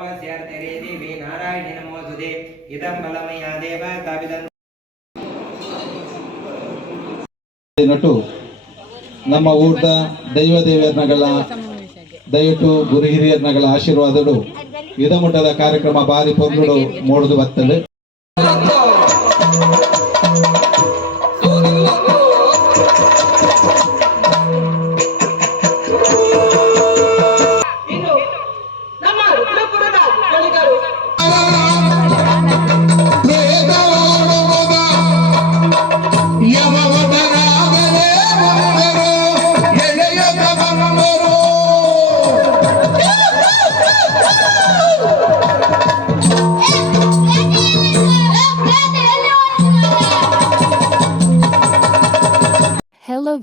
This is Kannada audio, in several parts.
ನಮಸ್ಯಾರ್ತೆರೇ ದೇವಿ ನಾರಾಯಣಿ ನಮೋಸುದೆ ಇದಂ ಬಲಮಯ ದೇವ ತಾವಿದನ್ನು ನಟು, ನಮ್ಮ ಊರ್ದ ದೈವ ದೇವರ್ನಗಳ ದಯವಿಟ್ಟು ಗುರು ಹಿರಿಯರ್ನಗಳ ಆಶೀರ್ವಾದಗಳು. ಇದಮುಟ್ಟದ ಕಾರ್ಯಕ್ರಮ ಬಾರಿ ಪೊರ್ಲುಡು ಮೂಡದು ಬತ್ತಲು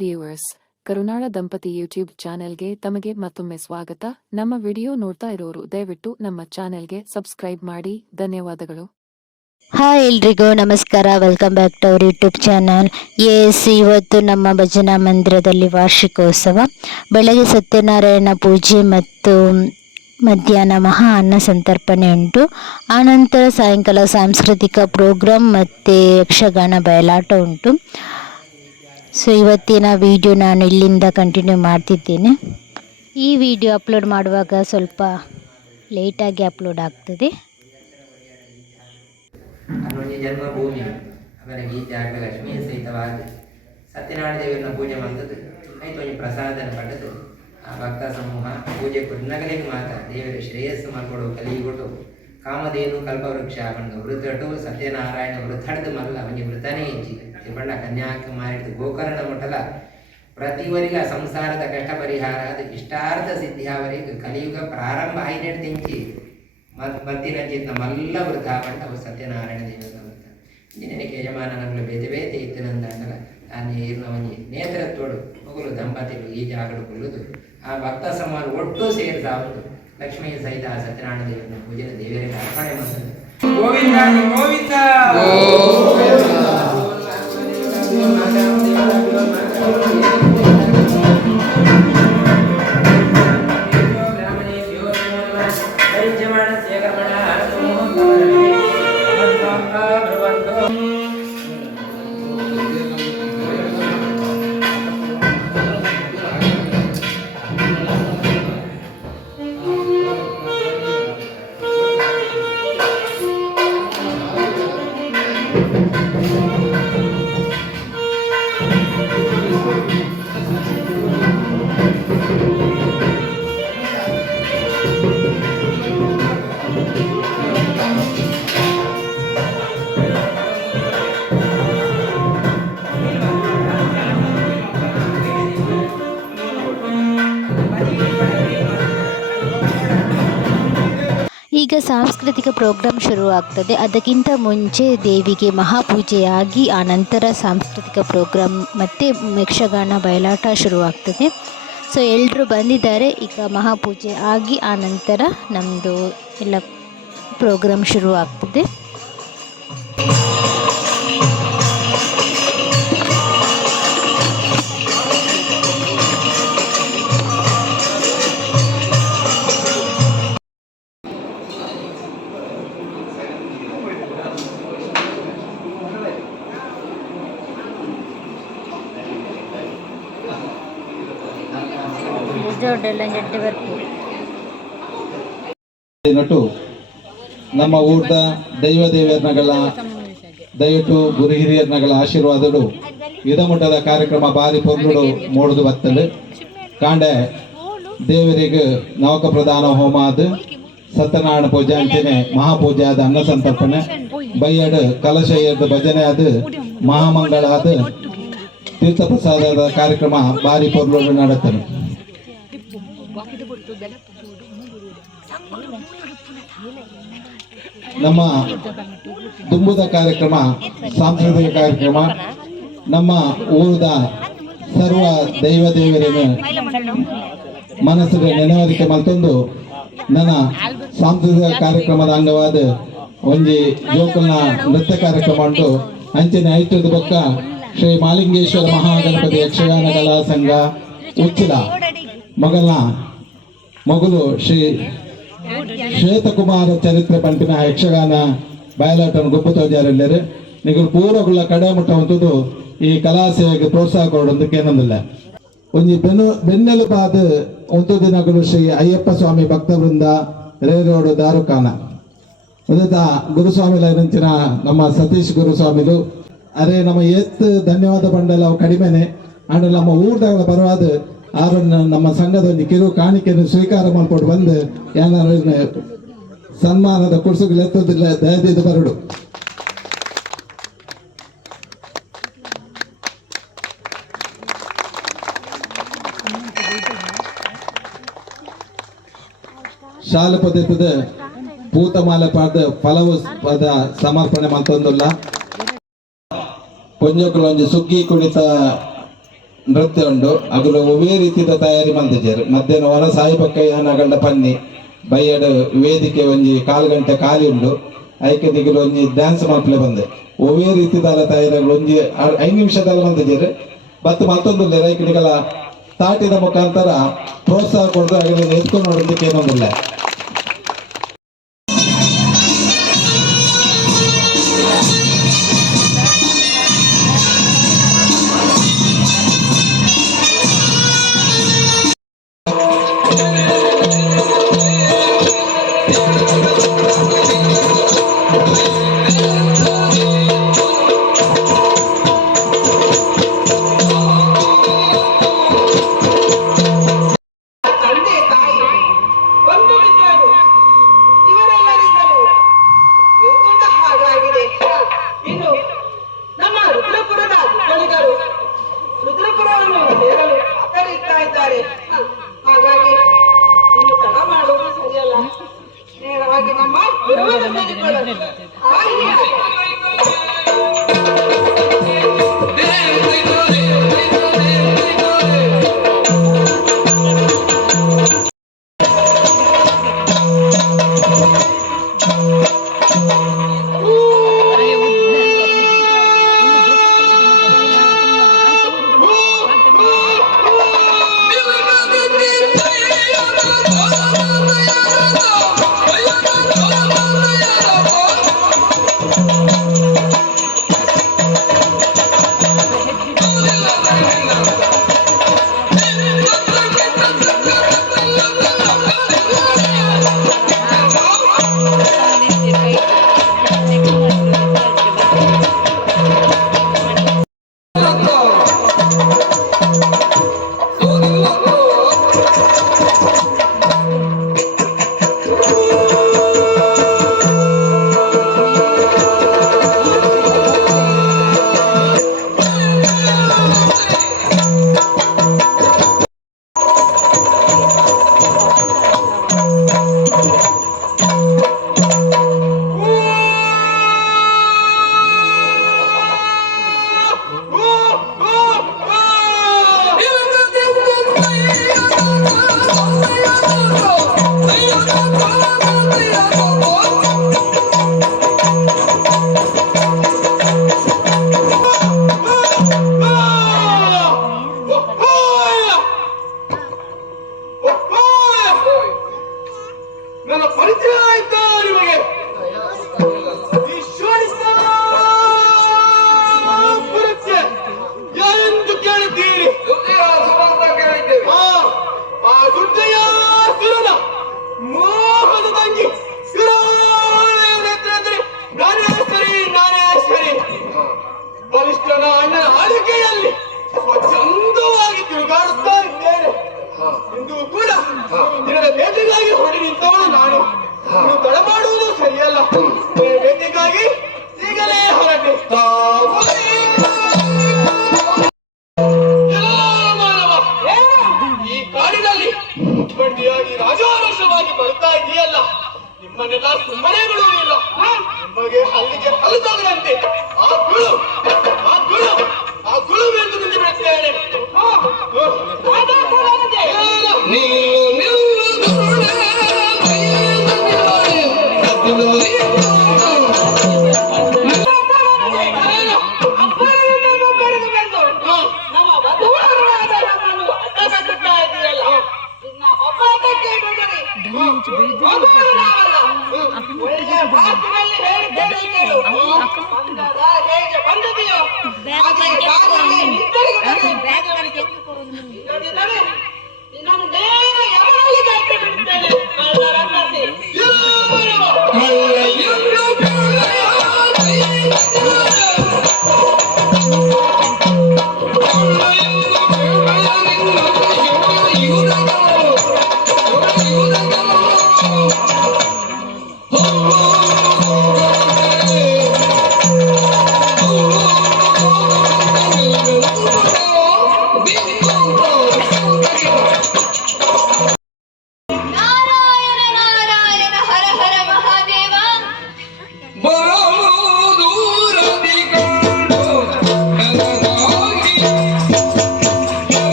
ವ್ಯೂವರ್ಸ್ ಕರುನಾಳ ದಂಪತಿ ಯೂಟ್ಯೂಬ್ ಚಾನೆಲ್ಗೆ ತಮಗೆ ಮತ್ತೊಮ್ಮೆ ಸ್ವಾಗತ. ನಮ್ಮ ವಿಡಿಯೋ ನೋಡ್ತಾ ಇರೋರು ದಯವಿಟ್ಟು ನಮ್ಮ ಚಾನೆಲ್ಗೆ ಸಬ್ಸ್ಕ್ರೈಬ್ ಮಾಡಿ. ಧನ್ಯವಾದಗಳು. ಹಾಯ್ ಎಲ್ರಿಗೂ ನಮಸ್ಕಾರ. Welcome back to our YouTube channel S ಇವತ್ತು ನಮ್ಮ ಭಜನಾ ಮಂದಿರದಲ್ಲಿ ವಾರ್ಷಿಕೋತ್ಸವ. ಬೆಳಗ್ಗೆ ಸತ್ಯನಾರಾಯಣ ಪೂಜೆ ಮತ್ತು ಮಧ್ಯಾಹ್ನ ಮಹಾ ಅನ್ನ ಸಂತರ್ಪಣೆ ಉಂಟು. ಆನಂತರ ಸಾಯಂಕಾಲ ಸಾಂಸ್ಕೃತಿಕ ಪ್ರೋಗ್ರಾಮ್ ಮತ್ತು ಯಕ್ಷಗಾನ ಬಯಲಾಟ ಉಂಟು. ಸೊ ಇವತ್ತಿನ ವಿಡಿಯೋ ನಾನು ಇಲ್ಲಿಂದ ಕಂಟಿನ್ಯೂ ಮಾಡ್ತಿದ್ದೇನೆ. ಈ ವಿಡಿಯೋ ಅಪ್ಲೋಡ್ ಮಾಡುವಾಗ ಸ್ವಲ್ಪ ಲೇಟಾಗಿ ಅಪ್ಲೋಡ್ ಆಗ್ತದೆ. ಜನ್ಮಭೂಮಿ, ಅವನ ಗೀತೆ ಜಾಗ ಲಕ್ಷ್ಮೀ ಸಹಿತವಾಗಿ ಸತ್ಯನಾರಾಯಣ ದೇವರನ್ನ ಪೂಜೆ ಮಾಡ್ತದೆ ಆಯ್ತು ಒಂದು ಪ್ರಸಾದನ ಪಡೆದು ಆ ಭಕ್ತ ಸಮೂಹ ಪೂಜೆ ಕುರಿತು ನಗಲಿಗೆ ಮಾತ್ರ ದೇವರ ಶ್ರೇಯಸ್ಸು ಮಾಡಿಕೊಡು ಕಲಿಗೊಟ್ಟು ಕಾಮಧೇನು ಕಲ್ಪವೃಕ್ಷ ಬಂದು ವೃದ್ಧಟು, ಸತ್ಯನಾರಾಯಣ ವೃದ್ಧಡ್ದು ಮಲ್ಲ, ಅವನಿಗೆ ವೃತನೇ ಹೆಚ್ಚಿ. ತಿರುಬಣ್ಣ ಕನ್ಯಾಕುಮಾರಿ ಗೋಕರ್ಣ ಮಠಲ ಪ್ರತಿವರಿಗೆ ಸಂಸಾರದ ಕಷ್ಟ ಪರಿಹಾರ ಅದು ಇಷ್ಟಾರ್ಥ ಸಿದ್ಧಿಯವರೆಗೆ ಕಲಿಯುಗ ಪ್ರಾರಂಭ ಆಯ್ನೆಡ್ ತಿಂಚಿ ಮತ್ ಮತ್ತಿನ ಚಿತ್ತ ಮಲ್ಲ ವೃದ್ಧ ಪಟ್ಟ ಅವು ಸತ್ಯನಾರಾಯಣ ದೇವರ ವೃತ ಇಂಜಿನಿಯರಿಗೆ ಬೇದೆ ಬೇತೆ ಬೇತೆ ಇತ್ತಿನಂದಾಗಲ ಆ ನೀರಿನವನಿ ನೇತೃತ್ವಡು ಮಗುಲು ದಂಪತಿಗಳು ಈ ಜಾಗಡು ಕೊಳ್ಳುದು ಆ ಭಕ್ತ ಸಮಾನ ಒಟ್ಟು ಸೇರಿಸಾವುದು ಲಕ್ಷ್ಮೀ ಸಹಿತ ಆ ಸತ್ಯನಾರಾಯಣ ದೇವರನ್ನ ಪೂಜೆನ ದೇವರಿಗೆ ಅರ್ಪಣೆ ಮಾಡ್ತದೆ ಗೋವಿಂದ ಗೋವಿಂದ ಈಗ ಸಾಂಸ್ಕೃತಿಕ ಪ್ರೋಗ್ರಾಮ್ ಶುರುವಾಗ್ತದೆ. ಅದಕ್ಕಿಂತ ಮುಂಚೆ ದೇವಿಗೆ ಮಹಾಪೂಜೆಯಾಗಿ ಆ ನಂತರ ಸಾಂಸ್ಕೃತಿಕ ಪ್ರೋಗ್ರಾಮ್ ಮತ್ತು ಯಕ್ಷಗಾನ, ಬಯಲಾಟ ಶುರುವಾಗ್ತದೆ. ಸೊ ಎಲ್ಲರೂ ಬಂದಿದ್ದಾರೆ. ಈಗ ಮಹಾಪೂಜೆ ಆಗಿ ಆ ನಂತರ ನಮ್ಮದು ಎಲ್ಲ ಪ್ರೋಗ್ರಾಮ್ ನಟು, ನಮ್ಮ ಊರ್ದ ದೈವ ದೇವರ್ನಗಳ ದಯವಿಟ್ಟು ಗುರು ಹಿರಿಯರ್ನಗಳ ಆಶೀರ್ವಾದಗಳು. ಕಾರ್ಯಕ್ರಮ ಬಾರಿ ಪೊರ್ಲುಡು ಮೂಡ್ದು ಬತ್ತಲು ಕಾಂಡೆ, ದೇವರಿಗೆ ನವಕ ಪ್ರಧಾನ ಹೋಮ ಅದು ಸತ್ಯನಾರಾಯಣ ಪೂಜೆ ಮಹಾ ಮಹಾಪೂಜೆ ಆದ ಅನ್ನ ಸಂತರ್ಪಣೆ. ಬೈಯಡ್ ಕಲಶ ಎದ್ದು ಭಜನೆ ಅದು ಮಹಾಮಂಗಳ ಆದ. ತೀರ್ಥ ಪ್ರಸಾದದ ಕಾರ್ಯಕ್ರಮ ಬಾರಿ ಪೊರ್ಲುಡು ನಡತ್ತನು ನಮ್ಮ ದುಂಬುದ ಕಾರ್ಯಕ್ರಮ, ಸಾಂಸ್ಕೃತಿಕ ಕಾರ್ಯಕ್ರಮ, ನಮ್ಮ ಊರದ ಸರ್ವ ದೈವ ದೇವರನ್ನು ಮನಸ್ಸಿಗೆ ನೆನವರಿಕೆ ಮತ್ತೊಂದು ನನ್ನ ಸಾಂಸ್ಕೃತಿಕ ಕಾರ್ಯಕ್ರಮದ ಅಂಗವಾದ ಒಂಜಿ ಜೋಕಲ್ನ ನೃತ್ಯ ಕಾರ್ಯಕ್ರಮ ಉಂಟು. ಅಂಚನೆ ಐತದ ಪಕ್ಕ ಶ್ರೀ ಮಾಲಿಂಗೇಶ್ವರ ಮಹಾಗಣಪತಿ ಯಕ್ಷಗಾನ ಕಲಾ ಸಂಘ, ಉಚ್ಚಿಲ, ಮಗಲ್ನ ಮಗಳು ಶ್ರೀ ಶ್ವೇತಕುಮಾರ ಚರಿತ್ರೆ ಪಂಪಿನ ಯಕ್ಷಗಾನ ಬಯಲಾಟನ ಗುಪ್ಪು ತೋಜಾರೆಲ್ಲರು. ನಿಗಳು ಪೂರ್ವಗುಳ್ಳ ಕಡೆ ಮುಟ್ಟುವಂಥದ್ದು ಈ ಕಲಾ ಸೇವೆಗೆ ಪ್ರೋತ್ಸಾಹ ಕೊಡೋದಕ್ಕೆ ಏನಂದಿಲ್ಲ ಒಂಜಿ ಬೆನ್ನು ಬೆನ್ನೆಲುಬಾದ ಒಂದು ದಿನಗಳು ಶ್ರೀ ಅಯ್ಯಪ್ಪ ಸ್ವಾಮಿ ಭಕ್ತವೃಂದ ರೇರೋಡು ದಾರುಕಾನ ಉದಿತ ಗುರುಸ್ವಾಮಿ ನಮ್ಮ ಸತೀಶ್ ಗುರುಸ್ವಾಮಿಲು ಅರೆ ನಮ್ಮ ಏತ್ ಧನ್ಯವಾದ ಪಂಡಲ ಕಡಿಮೆನೆ. ಆಂಡ ನಮ್ಮ ಊರ್ದಾಗ ಬರುವಾದ ಆರನ್ನ ನಮ್ಮ ಸಂಘದ ಒಂದು ಕಿರು ಕಾಣಿಕೆಯನ್ನು ಸ್ವೀಕಾರ ಮಾಡ್ಕೊಂಡು ಬಂದು ಏನಾರು ಸನ್ಮಾನದ ಕುರ್ಸುಗಳು ಎತ್ತದಿಲ್ಲ ದಯದಿದ್ದು ಬರಡು. ಶಾಲೆ ಪದ್ಧತಿದ ಪೂತಮಾಲೆ ಪಾಡ್ದ ಫಲವು ಪದ ಸಮರ್ಪಣೆ ಮಂತೊಂದುಲ್ಲ ಪೊಂಜೋಕುಲು ಒಂಜಿ ಸುಗ್ಗಿ ಕುಣಿತ ನೃತ್ಯ ಉಂಡು. ಅಗಲು ಒವೇ ರೀತಿದ ತಯಾರಿ ಮಾಡ್ತಿದ್ದಾರೆ ಮಧ್ಯಾಹ್ನ ಹೊರ ಸಾಯಿ ಯಾನಗಂಡ ಪನ್ನಿ, ಬೈಯಡ್ ವೇದಿಕೆ ಒಂಜಿ ಕಾಲು ಗಂಟೆ ಖಾಲಿ ಉಂಡು. ಐಕೆ ದಿಗಿಲು ಒಂಜಿ ಡ್ಯಾನ್ಸ್ ಮಲ್ಪಲೆ ಬಂದೆ. ಒವೇ ರೀತಿದಾಲ ತಯಾರಿಗಳು ಒಂಜಿ ಐದು ನಿಮಿಷದಲ್ಲಿ ಮಂತಿಜೆರ್ ಬತ್ತು ಮತ್ತೊಂದು ರೈಕಡಿಗಳ ತಾಟಿದ ಮುಖಾಂತರ ಪ್ರೋತ್ಸಾಹ ಕೊಡದು ಹಾಗೆ ಎತ್ಕೊಂಡು ನೋಡೋದಕ್ಕೆ ಏನೊಂದಿಲ್ಲ.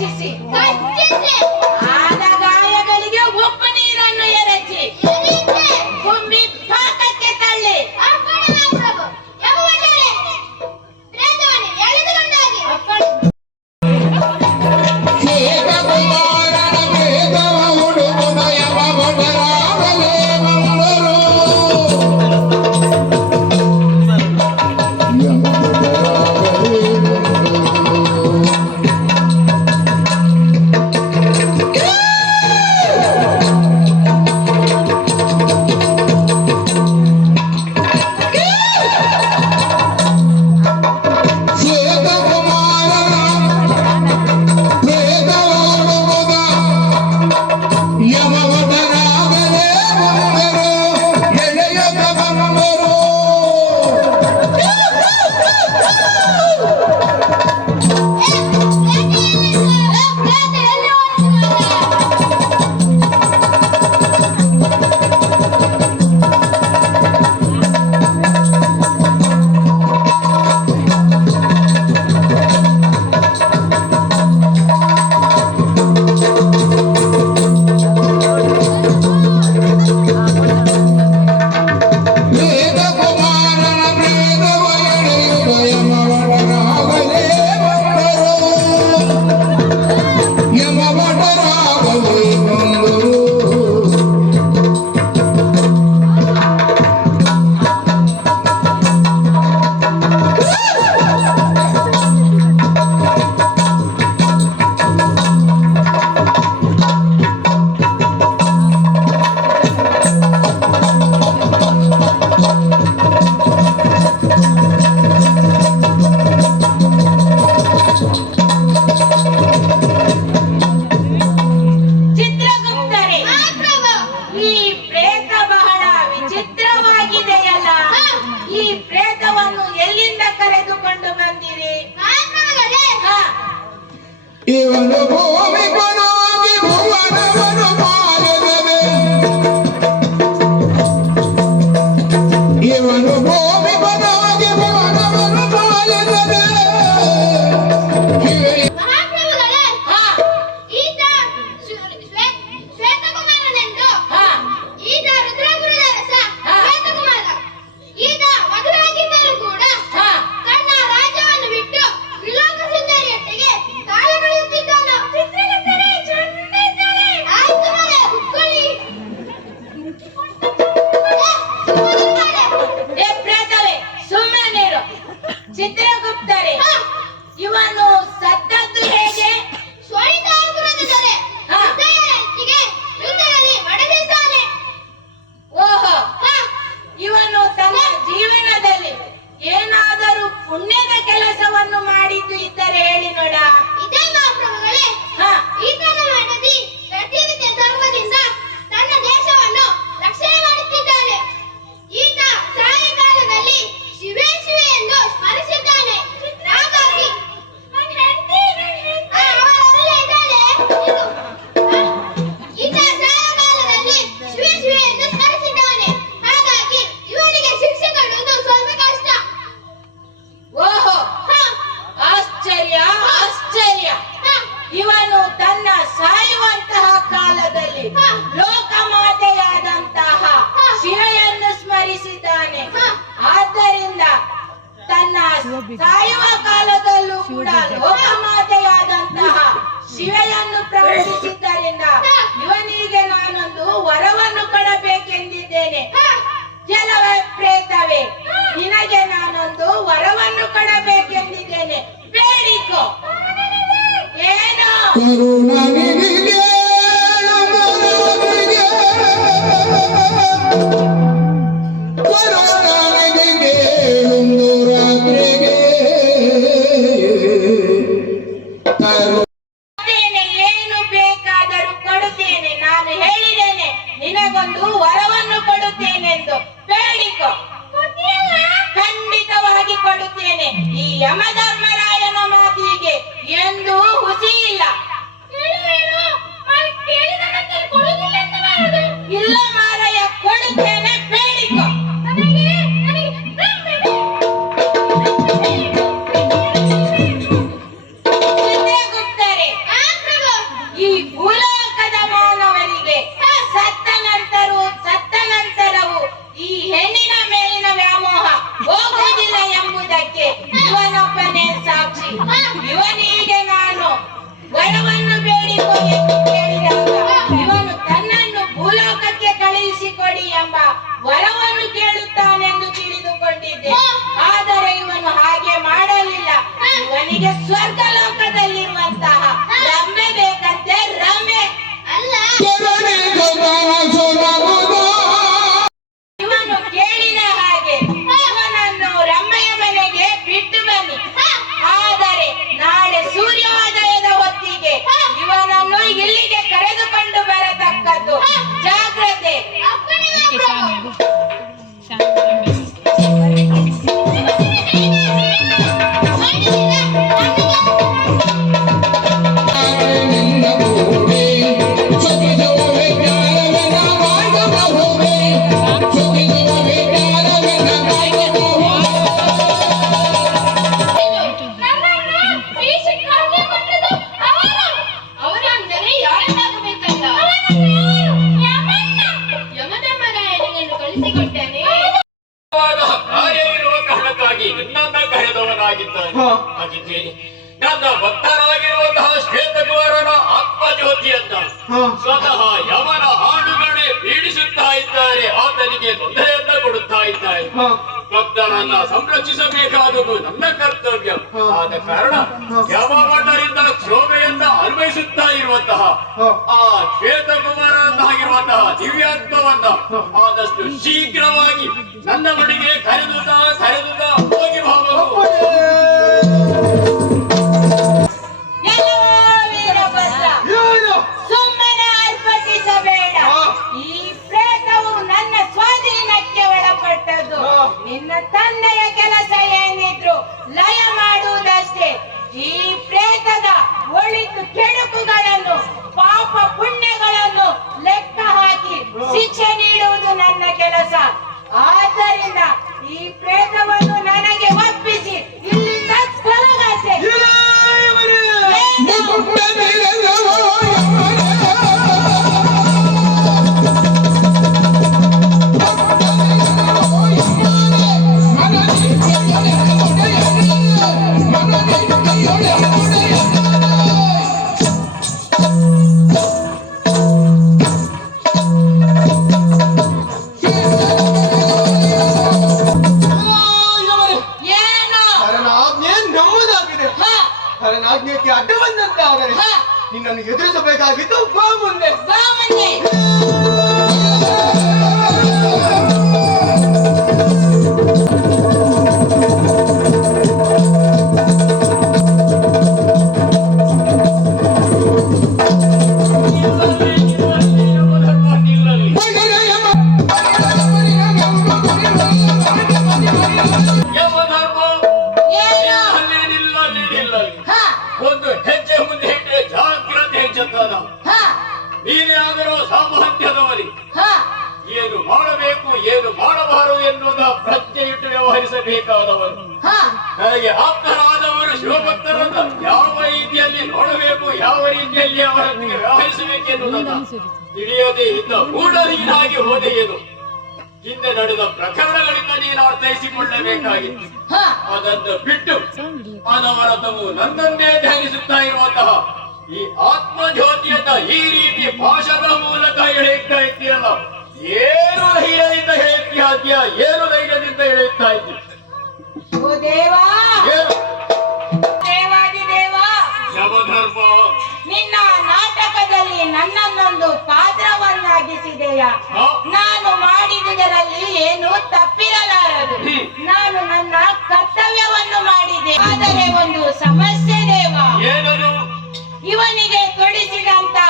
vértice da tá ಶಿವೆಯನ್ನು ಪ್ರಾರ್ಥಿಸಿದ್ದರಿಂದ ಇವನಿಗೆ ನಾನೊಂದು ವರವನ್ನು ಕೊಡಬೇಕೆಂದಿದ್ದೇನೆ. ಕೆಲವೇ ಪ್ರೇತವೇ ನಿನಗೆ ನಾನೊಂದು ವರವನ್ನು ಕೊಡಬೇಕೆಂದಿದ್ದೇನೆ. ಬೇಡಿಕೋ. ಏನು? ಹೇಳ್ತಾರೆ ಅದಕ್ಕೇನು ನನ್ನ ಭಕ್ತರಾಗಿರುವಂತಹ ಶ್ವೇತ ಕುಮಾರನ ಆತ್ಮಜ್ಯೋತಿಯನ್ನ ಸ್ವತಃ ಯಮನ ಹಾಡುಗಳೇ ಪೀಡಿಸುತ್ತಾ ಇದ್ದಾರೆ ಆತನಿಗೆ ತೊಂದರೆಯನ್ನ ಕೊಡುತ್ತಾ ಇದ್ದಾರೆ. ಭಕ್ತರನ್ನ ಸಂರಕ್ಷಿಸಬೇಕಾದದ್ದು ನನ್ನ ಕರ್ತವ್ಯ. ಆದ ಕಾರಣ ಯಾವ ಯಾವಾಗರಿಂದ ಕ್ಷೋಭೆಯಿಂದ ಅನ್ವಯಿಸುತ್ತಾ ಇರುವಂತಹ ಆ ಶ್ವೇತ ಕುಮಾರನಾಗಿರುವಂತಹ ದಿವ್ಯಾತ್ಮವನ್ನ ಆದಷ್ಟು ಶೀಘ್ರವಾಗಿ ನನ್ನ ಬಳಿಗೆ ಕರೆದುತ್ತಾ ಕರೆದುತ್ತಾ ಹೋಗಿ ಭಾವ ನಿನ್ನ ತಂದೆಯ ಕೆಲಸ ಏನಿದ್ರು ಲಯ ಮಾಡುವುದಷ್ಟೇ. ಎದುರಿಸಬೇಕಾಗಿದ್ದು ಬಾ ಮುಂದೆ ಹ, ನನಗೆ ಆಪ್ತರಾದವರು ಶಿವಭಕ್ತರನ್ನು ಯಾವ ರೀತಿಯಲ್ಲಿ ನೋಡಬೇಕು ಯಾವ ರೀತಿಯಲ್ಲಿ ಅವರೊಂದಿಗೆ ವ್ಯವಹರಿಸಬೇಕೆಂದು ತಿಳಿಯದೆ ಇದ್ದ ಮೂಢರಿಗಾಗಿ ಹೋದೆಯದು. ಹಿಂದೆ ನಡೆದ ಪ್ರಕರಣಗಳಿಂದ ನೀನು ಅರ್ಥೈಸಿಕೊಳ್ಳಬೇಕಾಗಿತ್ತು. ಹ. ಅದನ್ನು ಬಿಟ್ಟು ಅನವರತವು ನನ್ನನ್ನೇ ಧ್ಯಾನಿಸುತ್ತಾ ಇರುವಂತಹ ಈ ಆತ್ಮಜ್ಯೋತಿಯನ್ನ ಈ ರೀತಿ ಭಾಷಣ ಮೂಲಕ ಎಳೆಯುತ್ತಾ ಇದ್ದೀಯಲ್ಲ. ಏನು ಧೈರ್ಯದಿಂದ ಹೇಳುತ್ತೀಯ ಅದ್ಯ ಏನು ಧೈರ್ಯದಿಂದ ಹೇಳುತ್ತಾ ಇದ್ದೀವಿ ಯಮಧರ್ಮ! ನಿನ್ನ ನಾಟಕದಲ್ಲಿ ನನ್ನನ್ನೊಂದು ಪಾತ್ರವನ್ನಾಗಿಸಿದೆಯಾ? ನಾನು ಮಾಡಿದುದರಲ್ಲಿ ಏನು ತಪ್ಪಿರಲಾರದು. ನಾನು ನನ್ನ ಕರ್ತವ್ಯವನ್ನು ಮಾಡಿದೆ. ಆದರೆ ಒಂದು ಸಮಸ್ಯೆ ದೇವ. ಇವನಿಗೆ ತೊಡಿಸಿದಂತಹ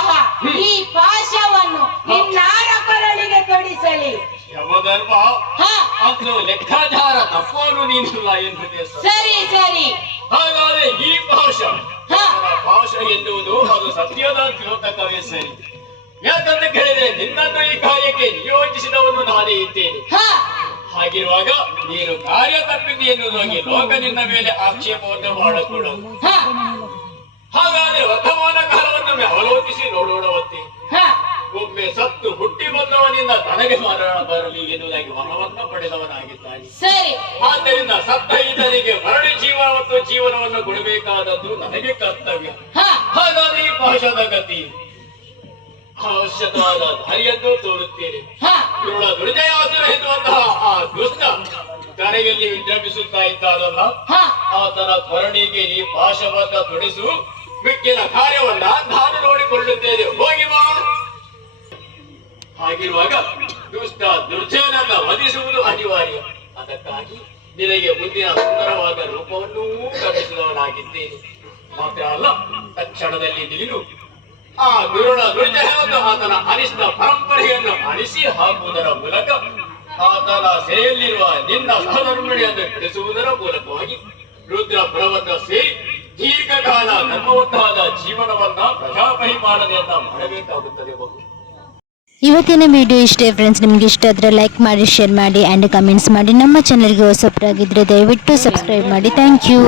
ಈ ಪಾಶವನ್ನು ಇನ್ನಾರ ಕೊರಳಿಗೆ ತೊಡಿಸಲಿ. ಯಮಧರ್ಮ ಅದು ಲೆಕ್ಕಾಚಾರ ತಪ್ಪನ್ನು ನೀನಿಲ್ಲ ಎನ್ನುವುದೇ ಸತ್ಯ. ಸರಿ. ಸರಿ ಹಾಗಾದ್ರೆ ಈ ಪಾಶ ಪಾಶ ಭಾಷ ಎನ್ನುವುದು ಅದು ಸತ್ಯದ ದ್ಯೋತಕವೇ ಸರಿ. ಯಾಕಂತ ಕೇಳಿದ್ರೆ ನಿನ್ನನ್ನು ಈ ಕಾರ್ಯಕ್ಕೆ ನಿಯೋಜಿಸಿದವನು ನಾನೇ ಇದ್ದೇನೆ. ಹ. ಹಾಗಿರುವಾಗ ನೀನು ಕಾರ್ಯ ತಪ್ಪಿದೆ ಎನ್ನುವುದಾಗಿ ಲೋಕ ನಿನ್ನ ಮೇಲೆ ಆಕ್ಷೇಪವನ್ನು ಮಾಡಕೂಡದು. ಹ. ಹಾಗಾದ್ರೆ ವರ್ತಮಾನ ಕಾಲವನ್ನು ಅವಲೋಕಿಸಿ ನೋಡೋಣವಂತೆ ಹಾ. ಒಮ್ಮೆ ಸತ್ತು ಹುಟ್ಟಿ ಬಂದವನಿಂದ ತನಗೆ ಮರಣ ಬರಲಿ ಎನ್ನುವುದಾಗಿ ವರವನ್ನು ಪಡೆದವನಾಗಿದ್ದಾನೆ. ಸರಿ. ಆದ್ದರಿಂದ ಸತ್ತ ಈತನಿಗೆ ಮರಳಿ ಜೀವ ಮತ್ತು ಜೀವನವನ್ನು ಕೊಡಬೇಕಾದದ್ದು ನನಗೆ ಕರ್ತವ್ಯ. ಹ. ಹಾಗಾದ್ರೆ ಈ ಪಾಶದ ಗತಿ. ಅವಶ್ಯಕವಾದ ದಾರಿಯನ್ನು ತೋರುತ್ತೇನೆ ಇವಳ ದುರ್ಜಯಾಸುರ ಎನ್ನುವಂತಹ ಆ ದುಷ್ಟ ಕರೆಯಲ್ಲಿ ವಿಜೃಂಭಿಸುತ್ತಾ ಇದ್ದಾನಲ್ಲ ಆತನ ಧರಣಿಗೆ ಈ ಪಾಶವನ್ನ ತೊಡಿಸು. ಮಿಕ್ಕಿನ ಕಾರ್ಯವನ್ನ ನಾನು ನೋಡಿಕೊಳ್ಳುತ್ತೇನೆ. ಹೋಗಿ ಬಾ. ಹಾಗಿರುವಾಗ ದುಷ್ಟ ದುರ್ಜನನ್ನ ವಧಿಸುವುದು ಅನಿವಾರ್ಯ. ಅದಕ್ಕಾಗಿ ನಿನಗೆ ಮುಂದಿನ ಸುಂದರವಾದ ರೂಪವನ್ನೂ ಕಲಿಸಿದವನಾಗಿದ್ದೇನೆ ಮಾತ್ರ ಅಲ್ಲ ತಕ್ಷಣದಲ್ಲಿ ನೀನು ಆ ಗುರುಳ ದುರ್ಜನವನ್ನು ಆತನ ಅನಿಷ್ಟ ಪರಂಪರೆಯನ್ನು ಅಳಿಸಿ ಹಾಕುವುದರ ಮೂಲಕ ಆತನ ಸೆರೆಯಲ್ಲಿರುವ ನಿನ್ನ ಸಹಧರ್ಮಿಣಿಯನ್ನು ಬಿಡಿಸುವುದರ ಮೂಲಕವಾಗಿ ರುದ್ರ ಪರ್ವತ ಸೇರಿ ದೀರ್ಘಕಾಲ ಧರ್ಮವತ್ತಾದ ಜೀವನವನ್ನ ಪ್ರಜಾಪರಿಪಾಲನೆಯನ್ನ ಮಾಡಬೇಕಾಗುತ್ತದೆ ಮಗು ಇವತ್ತಿನ ವಿಡಿಯೋ ಇಷ್ಟೇ ಫ್ರೆಂಡ್ಸ್ ನಿಮ್ಗೆ ಇಷ್ಟ ಆದರೆ ಲೈಕ್ ಮಾಡಿ ಶೇರ್ ಮಾಡಿ ಆ್ಯಂಡ್ ಕಮೆಂಟ್ಸ್ ಮಾಡಿ. ನಮ್ಮ ಚಾನಲ್ಗೆ ಹೊಸಬರಾಗಿದ್ದರೆ ದಯವಿಟ್ಟು ಸಬ್ಸ್ಕ್ರೈಬ್ ಮಾಡಿ. Thank you